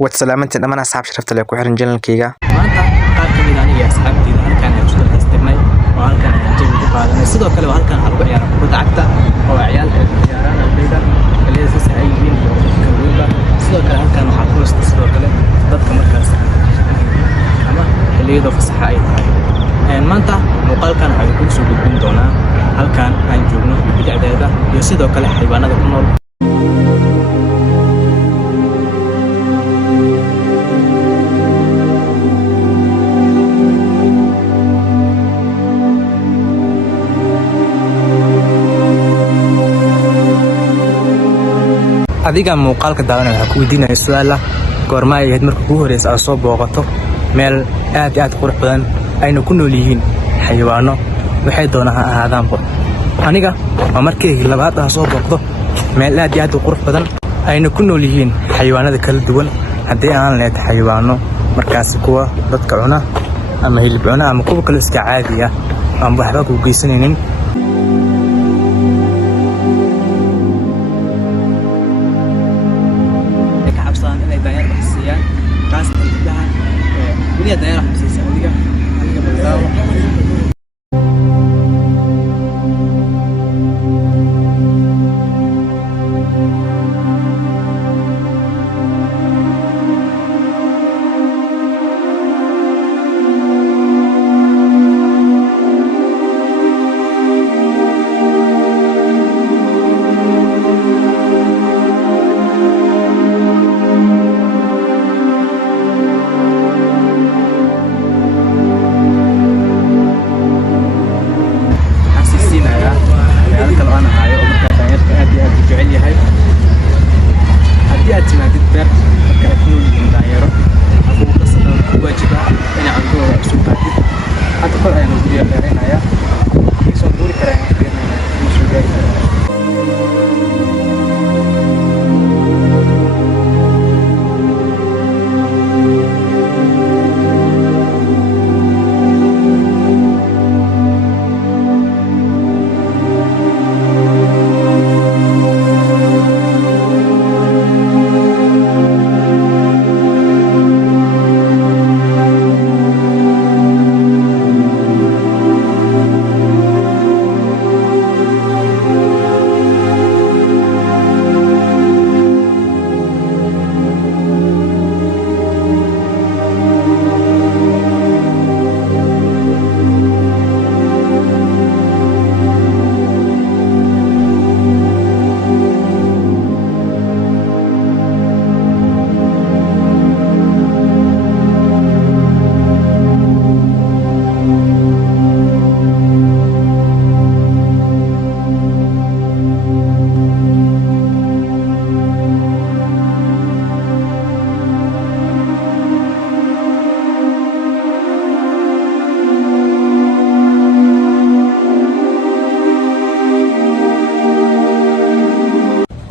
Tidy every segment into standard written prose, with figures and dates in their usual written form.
وسلامتي أنا أصحاب شرفت لك وحرن جنن كيغا maanta qaar ka mid ah aniga iyo asxaabteyda halkaan ayaan isku dhamaystiray oo halkaan ayaan jawi ku qaadanay sidoo kale halkaan waxaan ku ciyaaraa kubadda cagta oo ciyaalka ay ku ciyaaraan ardayda xilliyada sisa ay yihiin iyo dadka weynba sidoo kale halkaan waxaa ku hoosta sidoo kale dadka markaas ama xilliyada fasaxa ay tahay maanta muuqaalkan waxaan ku soo gudbin doonaa halkaan aan joogno bidicdeeda iyo sidoo kale xayawaanada ku nool adiga muuqaalka daawanaya waxa ku weydiinaya su'aal ah goorma ay ahayd markii ugu horreysay aad soo booqato meel aad iyo aad qurux badan ayna ku nool yihiin xayawaano waxay doonaan ha ahaadaanba aniga waa markii labaad aan soo booqdo meel aad iyo aad u qurux badan ayna ku nool yihiin xayawaanada kala duwan haddii aan leedahay xayawaano markaasi kuwa dadka cuna ama hilib cuna ama kuwa kale iska caadi ah aan waxba ku geysanaynin وليه دايره حساسه وديها aniga balaaw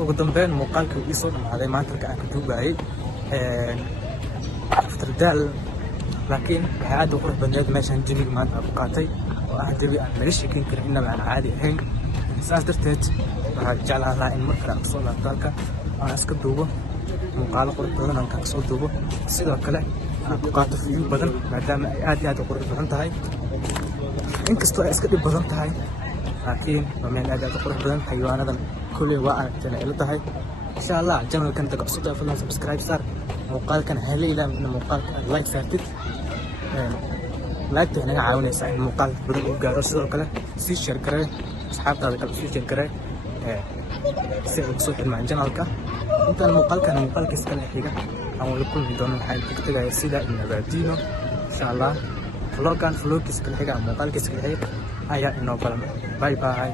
ugu dambeyn muuqaalka uu soo dhamaaday maanta aan ka duubayay afterdaal laakiin waxa aad u qurux badneed meeshan jawiga maanta aan ku qaatay oo ah jawi aan laga sheekeyn karin inaba aan caadi ahayn saas darteed waxaan jeclaan lahaa in mar kale aan soo laabto halka aan iska duubo muuqaalo qurux badan aan ka soo duubo sidoo kale aan ku qaato filim badan maadaama ay aad iyo aad u qurux badan tahay inkastoo ay iska dhib badan tahay laakiin waa meel aad u qurux badan xayawaanadan kulli waa aragtana ila tahay insha Allah channelkan dadka cusub ee fadlan subscribe sar muuqaalkan heli ilaa in muuqaalka aad like saartid like naga caawinaysa in muuqaal badan uu gaaro sidoo kale si share garee asxaabtaada kale si share garee si ay soo xirmaan channelka intaan muuqaalkiisa kale xiga aan wada kulmi doono waxaan ku tagayaa sida nabadino insha Allah vlogkiisa kale xiga muuqaalkiisa kale xiga ayaa inoo balan bye bye